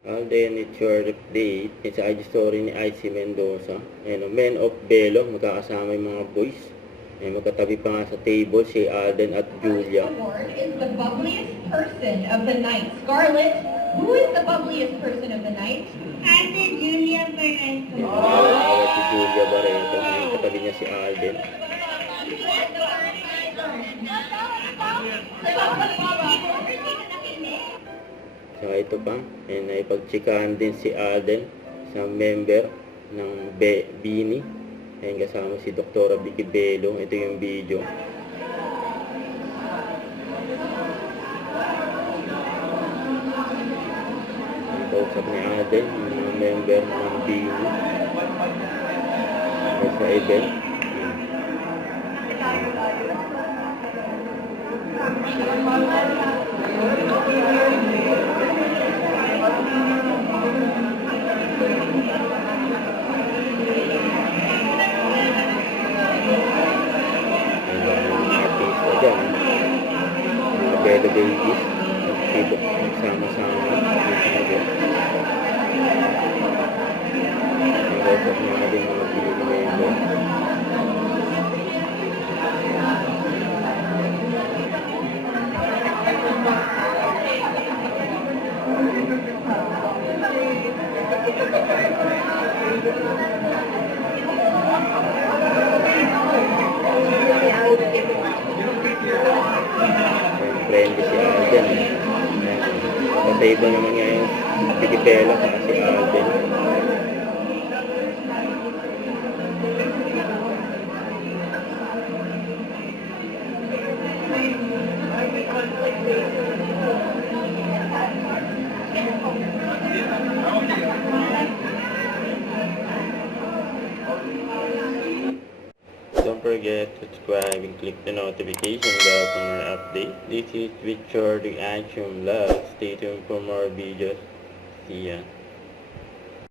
Then it's your update. It's a IG story ni IC Mendoza. And Men of Belo, magkakasama yung mga boys. Magkatabi pa nga sa table si Alden at Julia. Award is the bubbliest person of the night. Scarlett, who is the bubbliest person of the night? Ate Julia Barreto. Award si Julia Barreto. Ngayon katabi niya si Alden. Saka ito pa, naipagtsikahan din si Alden sa member ng Bini. Ayun, kasama si Dr. Vicky Belo. Ito yung video. Kausap ni Alden, yung mga member ng Bini. Sa event. Belo Babies, sama-sama nag-usap niya din mga Pilipino. Friendly si Alden. Patay ba naman ngayon si Gipela sa si Alden. Don't forget to subscribe and click the notification bell for more updates. This is Richard the Action Vlog. Stay tuned for more videos. See ya.